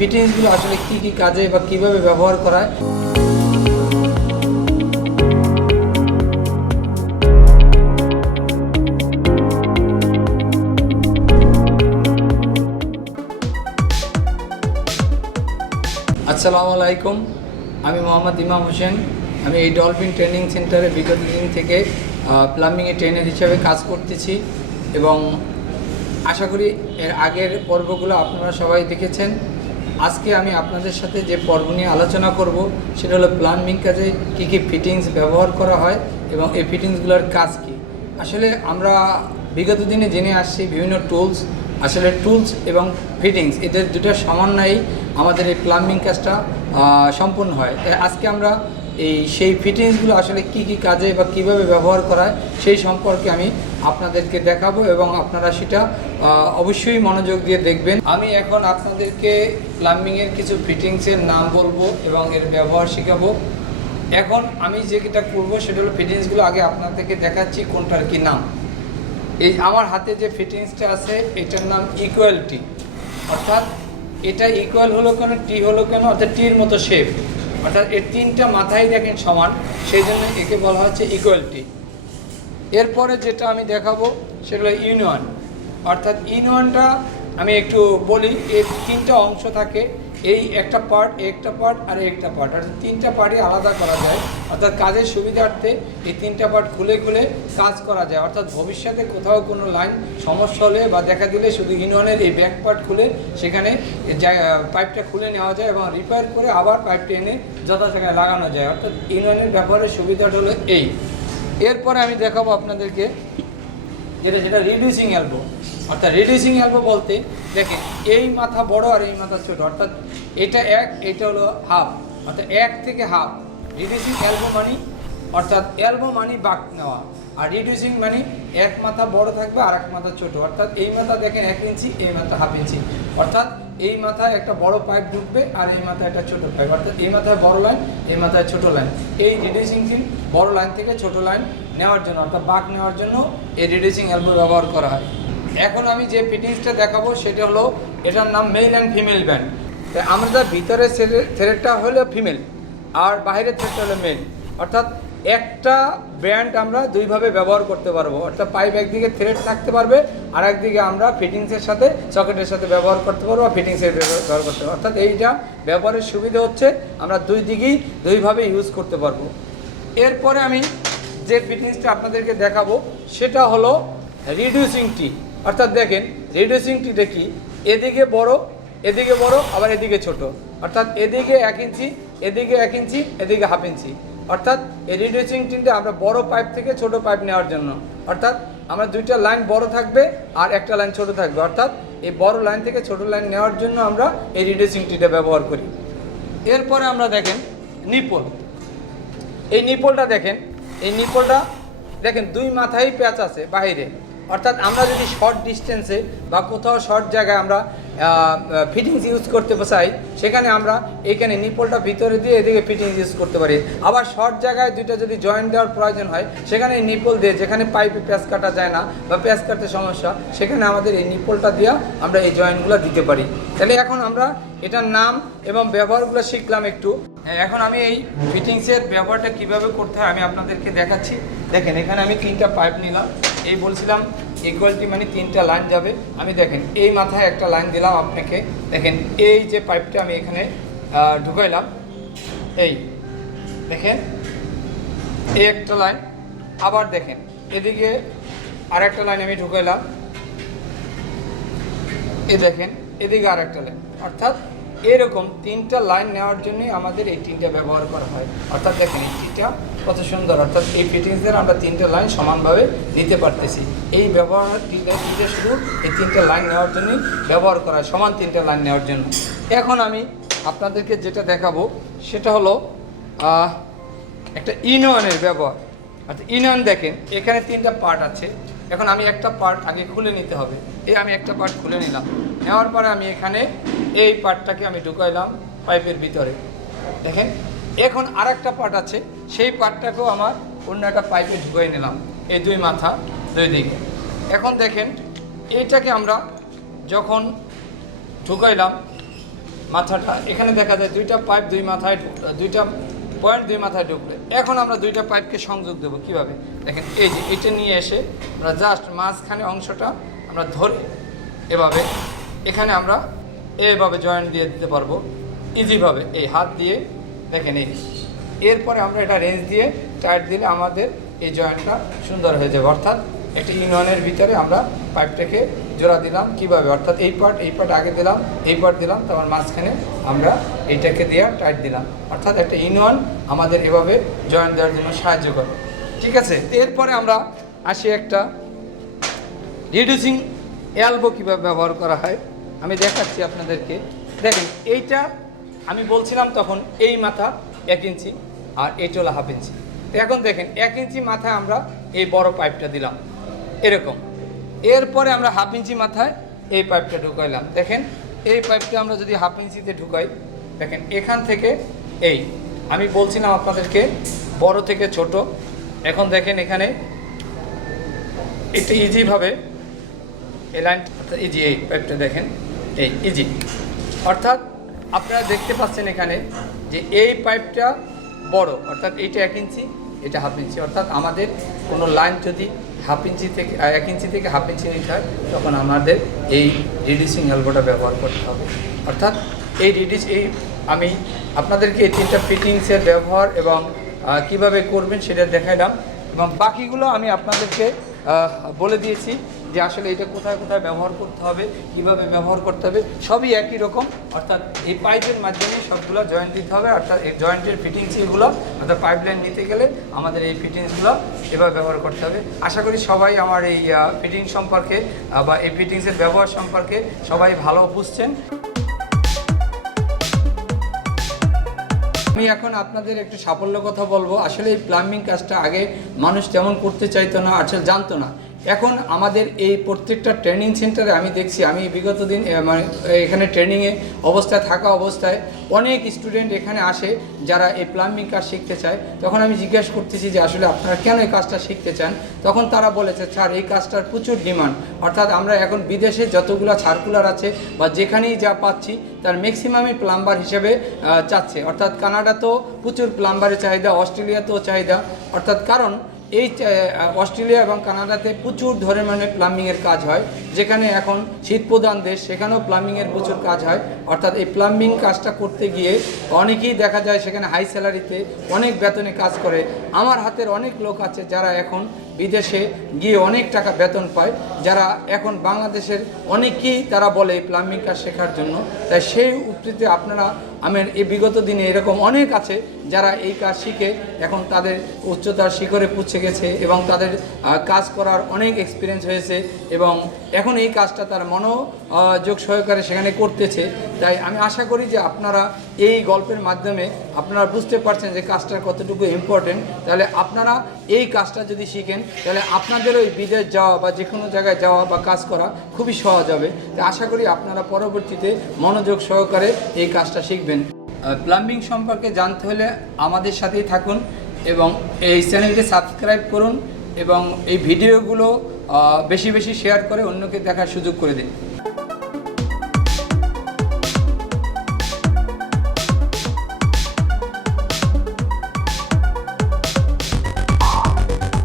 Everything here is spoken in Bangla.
ফিটিংসগুলো আসলে কি কি কাজে বা কিভাবে ব্যবহার করা হয়। আসসালামু আলাইকুম, আমি মোহাম্মদ ইমাম হোসেন। আমি এই ডলফিন ট্রেনিং সেন্টারে বিগত দিন থেকে প্লাম্বিংয়ে ট্রেনার হিসেবে কাজ করতেছি এবং আশা করি এর আগের পর্বগুলো আপনারা সবাই দেখেছেন। আজকে আমি আপনাদের সাথে যে পর্ব নিয়ে আলোচনা করব সেটা হলো প্লাম্বিং কাজে কী কী ফিটিংস ব্যবহার করা হয় এবং এই ফিটিংসগুলোর কাজ কী। আসলে আমরা বিগত দিনে জেনে আসছি বিভিন্ন টুলস, আসলে টুলস এবং ফিটিংস এদের দুটোর সমন্বয়েই আমাদের এই প্লাম্বিং কাজটা সম্পূর্ণ হয়। আজকে আমরা সেই ফিটিংসগুলো আসলে কি কি কাজে বা কিভাবে ব্যবহার করা হয় সেই সম্পর্কে আমি আপনাদেরকে দেখাবো এবং আপনারা সেটা অবশ্যই মনোযোগ দিয়ে দেখবেন। আমি এখন আপনাদেরকে প্লাম্বিংয়ের কিছু ফিটিংসের নাম বলবো এবং এর ব্যবহার শেখাবো। এখন আমি যেটা করবো সেটা হলো ফিটিংসগুলো আগে আপনাদেরকে দেখাচ্ছি কোনটার কি নাম। এই আমার হাতে যে ফিটিংসটা আছে এটার নাম ইকুয়ালিটি, অর্থাৎ এটা ইকুয়াল হলো কেন, টি হলো কেন, অর্থাৎ টির মতো শেপ, অর্থাৎ এর তিনটা মাথায় দেখেন সমান, সেই জন্য একে বলা হচ্ছে ইকুয়ালিটি। এরপরে যেটা আমি দেখাবো সেটা হলো ইউনিয়ন, অর্থাৎ ইউনিয়নটা আমি একটু বলি। এর তিনটা অংশ থাকে, এই একটা পার্ট, একটা পার্ট আর একটা পার্ট, অর্থাৎ তিনটা পার্টই আলাদা করা যায়। অর্থাৎ কাজের সুবিধার্থে এই তিনটা পার্ট খুলে খুলে কাজ করা যায়। অর্থাৎ ভবিষ্যতে কোথাও কোনো লাইন সমস্যা হলে বা দেখা দিলে শুধু ইউনিয়নের এই ব্যাক পার্ট খুলে সেখানে পাইপটা খুলে নেওয়া যায় এবং রিপেয়ার করে আবার পাইপটা এনে যথা জায়গায় লাগানো যায়। অর্থাৎ ইউনিয়নের ব্যবহারের সুবিধাটা হলো এই। এরপরে আমি দেখাবো আপনাদেরকে যেটা রিডিউসিং এলবো। অর্থাৎ রিডিউসিং এলবো বলতে দেখেন এই মাথা বড় আর এই মাথা ছোট, অর্থাৎ এটা এক, এটা হলো হাফ, অর্থাৎ এক থেকে হাফ। রিডিউসিং এলবো মানি অর্থাৎ এলবো মানি বাঁক নেওয়া, আর রিডিউসিং মানি এক মাথা বড় থাকবে আর এক মাথা ছোট। অর্থাৎ এই মাথা দেখেন 1 ইঞ্চি, এই মাথা হাফ ইঞ্চি, অর্থাৎ এই মাথায় একটা বড় পাইপ ঢুকবে আর এই মাথায় একটা ছোট পাইপ, অর্থাৎ এই মাথায় বড় লাইন, এই মাথায় ছোট লাইন। এই রিডিউসিং টিন বড় লাইন থেকে ছোট লাইন নেওয়ার জন্য, অর্থাৎ বাঁক নেওয়ার জন্য এই রিডিউসিং এলবো ব্যবহার করা হয়। এখন আমি যে ফিটিংসটা দেখাবো সেটা হলো, এটার নাম মেল অ্যান্ড ফিমেল ব্যান্ড। তাই আমাদের ভিতরের থ্রেডটা হলো ফিমেল আর বাইরের থ্রেডটা হলো মেল, অর্থাৎ একটা ব্যান্ড আমরা দুইভাবে ব্যবহার করতে পারবো। অর্থাৎ পাইপ একদিকে থ্রেড থাকতে পারবে আর একদিকে আমরা ফিটিংসের সাথে সকেটের সাথে ব্যবহার করতে পারবো বা ফিটিংসের ব্যবহার করতে পারবো। অর্থাৎ এইটা ব্যবহারের সুবিধা হচ্ছে আমরা দুই দিকেই দুইভাবে ইউজ করতে পারবো। এরপরে আমি যে ফিটিংসটা আপনাদেরকে দেখাবো সেটা হলো রিডিউসিং টি। অর্থাৎ দেখেন রিডিউসিং টিটা কি, এদিকে বড়, এদিকে বড়, আবার এদিকে ছোট, অর্থাৎ এদিকে 1 ইঞ্চি, এদিকে 1 ইঞ্চি, এদিকে হাফ ইঞ্চি। অর্থাৎ এই রিডিউসিং টিনটা আমরা বড় পাইপ থেকে ছোট পাইপ নেওয়ার জন্য, অর্থাৎ আমরা দুইটা লাইন বড় থাকবে আর একটা লাইন ছোট থাকবে, অর্থাৎ এই বড় লাইন থেকে ছোট লাইন নেওয়ার জন্য আমরা এই রিডিউসিং টিটা ব্যবহার করি। এরপরে আমরা দেখেন নিপল। এই নিপলটা দেখেন, এই নিপলটা দেখেন দুই মাথায় প্যাচ আছে বাইরে, অর্থাৎ আমরা যদি শর্ট ডিস্টেন্সে বা কোথাও শর্ট জায়গায় আমরা ফিটিংস ইউজ করতে চাই সেখানে আমরা এইখানে নিপলটা ভিতরে দিয়ে এদিকে ফিটিংস ইউজ করতে পারি। আবার শর্ট জায়গায় দুইটা যদি জয়েন্ট দেওয়ার প্রয়োজন হয় সেখানে এই নিপল দিয়ে, যেখানে পাইপে প্যাচ কাটা যায় না বা প্যাচ কাটতে সমস্যা, সেখানে আমাদের এই নিপলটা দিয়ে আমরা এই জয়েন্টগুলো দিতে পারি। তাহলে এখন আমরা এটার নাম এবং ব্যবহারগুলো শিখলাম একটু। এখন আমি এই ফিটিংসের ব্যবহারটা কিভাবে করতে হয় আমি আপনাদেরকে দেখাচ্ছি। দেখেন এখানে আমি 3টা পাইপ নিলাম, এই বলছিলাম ইকুয়ালিটি মানে 3টা লাইন যাবে। আমি দেখেন এই মাথায় একটা লাইন দিলাম আপনাকে, দেখেন এই যে পাইপটা আমি এখানে ঢুকাইলাম, এই দেখেন এই একটা লাইন, আবার দেখেন এদিকে আর একটা লাইন আমি ঢুকাইলাম, এই দেখেন এদিকে আর একটা লাইন, অর্থাৎ এরকম 3টা লাইন নেওয়ার জন্যই আমাদের এই 3টা ব্যবহার করা হয়। অর্থাৎ দেখেন এই 3টা কত সুন্দর, অর্থাৎ এই ফিটিংসদের আমরা 3টা লাইন সমানভাবে নিতে পারতেছি। এই ব্যবহারটা শুধু এই 3টা লাইন নেওয়ার জন্যই ব্যবহার করা হয়, সমান 3টা লাইন নেওয়ার জন্য। এখন আমি আপনাদেরকে যেটা দেখাবো সেটা হলো একটা ইউনিয়নের ব্যবহার। অর্থাৎ ইউনিয়ন দেখেন এখানে 3টা পার্ট আছে, এখন আমি একটা পার্ট আগে খুলে নিতে হবে। আমি একটা পার্ট খুলে নিলাম, নেওয়ার পরে আমি এখানে এই পার্টটাকে আমি ঢুকাইলাম পাইপের ভিতরে, দেখেন এখন আর একটা পার্ট আছে, সেই পার্টটাকেও আমার অন্য একটা পাইপে ঢুকাই নিলাম, এই দুই মাথা দুই দিকে। এখন দেখেন এইটাকে আমরা যখন ঢুকাইলাম মাথাটা এখানে দেখা যায় দুইটা পাইপ দুইটা পয়েন্ট দুই মাথায় ঢুকলে এখন আমরা দুইটা পাইপকে সংযোগ দেবো কীভাবে দেখেন এই যে এটা নিয়ে এসে আমরা জাস্ট মাঝখানে অংশটা আমরা ধরে এভাবে এখানে আমরা এইভাবে জয়েন্ট দিয়ে দিতে পারবো ইজিভাবে এই হাত দিয়ে দেখেন এই এরপরে আমরা এটা রেঞ্জ দিয়ে টাইট দিলে আমাদের এই জয়েন্টটা সুন্দর হয়ে যাবে অর্থাৎ একটা ইউনিয়নের ভিতরে আমরা পাইপটাকে জোড়া দিলাম কিভাবে অর্থাৎ এই পার্ট আগে দিলাম এই পার্ট দিলাম তারপর মাঝখানে আমরা এইটাকে দিয়ে টাইট দিলাম অর্থাৎ একটা ইউনিয়ন আমাদের এভাবে জয়েন্ট দেওয়ার জন্য সাহায্য করে ঠিক আছে এরপরে আমরা আসি একটা রিডিউসিং এলবো কীভাবে ব্যবহার করা হয় আমি দেখাচ্ছি আপনাদেরকে দেখেন এইটা আমি বলছিলাম তখন এই মাথা 1 ইঞ্চি আর এইটা হলো 1/2 ইঞ্চি তো এখন দেখেন 1 ইঞ্চি মাথায় আমরা এই বড় পাইপটা দিলাম এরকম এরপরে আমরা 1/2 ইঞ্চি মাথায় এই পাইপটা ঢুকাইলাম দেখেন এই পাইপটা আমরা যদি 1/2 ইঞ্চিতে ঢুকাই দেখেন এখান থেকে এই আমি বলছিলাম আপনাদেরকে বড় থেকে ছোট এখন দেখেন এখানে একটু ইজিভাবে এই লাইন অর্থাৎ ইজি এই পাইপটা দেখেন এই ইজি অর্থাৎ আপনারা দেখতে পাচ্ছেন এখানে যে এই পাইপটা বড় অর্থাৎ এইটা 1 ইঞ্চি এটা 1/2 ইঞ্চি অর্থাৎ আমাদের কোনো লাইন যদি 1/2 ইঞ্চি থেকে 1 ইঞ্চি থেকে 1/2 ইঞ্চি নিতে হয় তখন আমাদের এই রিডিউসিং এলবোটা ব্যবহার করতে হবে অর্থাৎ এই আমি আপনাদেরকে এই 3টা ফিটিংসের ব্যবহার এবং কিভাবে করবেন সেটা দেখাইলাম এবং বাকিগুলো আমি আপনাদেরকে বলে দিয়েছি যে আসলে এটা কোথায় কোথায় ব্যবহার করতে হবে কিভাবে ব্যবহার করতে হবে সবই একই রকম অর্থাৎ এই পাইপের মাধ্যমে সবগুলো জয়েন্ট দিতে হবে অর্থাৎ এই জয়েন্টের ফিটিংস এগুলো অর্থাৎ পাইপ লাইন নিতে গেলে আমাদের এই ফিটিংসগুলো এভাবে ব্যবহার করতে হবে আশা করি সবাই আমার এই ফিটিং সম্পর্কে বা এই ফিটিংসের ব্যবহার সম্পর্কে সবাই ভালো বুঝছেন আমি এখন আপনাদের একটু সাফল্য কথা বলবো আসলে এই প্লাম্বিং কাজটা আগে মানুষ তেমন করতে চাইতো না আসলে জানতো না এখন আমাদের এই প্রত্যেকটা ট্রেনিং সেন্টারে আমি দেখছি আমি বিগত দিন মানে এখানে ট্রেনিংয়ে অবস্থায় থাকা অবস্থায় অনেক স্টুডেন্ট এখানে আসে যারা এই প্লাম্বিং কাজ শিখতে চায় তখন আমি জিজ্ঞাসা করতেছি যে আসলে আপনারা কেন এই কাজটা শিখতে চান তখন তারা বলেছে স্যার এই কাজটার প্রচুর ডিমান্ড অর্থাৎ আমরা এখন বিদেশে যতগুলো সার্কুলার আছে বা যেখানেই যা পাচ্ছি তার ম্যাক্সিমামই প্লাম্বার হিসেবে চাচ্ছে অর্থাৎ কানাডাতেও প্রচুর প্লাম্বারের চাহিদা অস্ট্রেলিয়াতেও চাহিদা অর্থাৎ কারণ এই অস্ট্রেলিয়া এবং কানাডাতে প্রচুর ধরনের প্লাম্বিংয়ের কাজ হয় যেখানে এখন শীতপ্রধান দেশ সেখানেও প্লাম্বিংয়ের প্রচুর কাজ হয় অর্থাৎ এই প্লাম্বিং কাজটা করতে গিয়ে অনেকেই দেখা যায় সেখানে হাই স্যালারিতে অনেক বেতনে কাজ করে আমার হাতের অনেক লোক আছে যারা এখন বিদেশে গিয়ে অনেক টাকা বেতন পায় যারা এখন বাংলাদেশের অনেকেই তারা বলে প্লাম্বিং কাজ শেখার জন্য তাই সেই উক্তিতে আপনারা আমার এই বিগত দিনে এরকম অনেক আছে যারা এই কাজ শিখে এখন তাদের উচ্চতার শিখরে পৌঁছে গেছে এবং তাদের কাজ করার অনেক এক্সপিরিয়েন্স হয়েছে এবং এখন এই কাজটা তার মনোযোগ সহকারে সেখানে করতেছে তাই আমি আশা করি যে আপনারা এই গল্পের মাধ্যমে আপনারা বুঝতে পারছেন যে কাজটার কতটুকু ইম্পর্টেন্ট তাহলে আপনারা এই কাজটা যদি শিখেন তাহলে আপনাদের ওই বিদেশ যাওয়া বা যে কোনো জায়গায় যাওয়া বা কাজ করা খুবই সহজ হবে তাই আশা করি আপনারা পরবর্তীতে মনোযোগ সহকারে এই কাজটা শিখবেন প্লাম্বিং সম্পর্কে জানতে হলে আমাদের সাথেই থাকুন এবং এই চ্যানেলটি সাবস্ক্রাইব করুন এবং এই ভিডিওগুলো বেশি বেশি শেয়ার করে অন্যকে দেখার সুযোগ করে দিন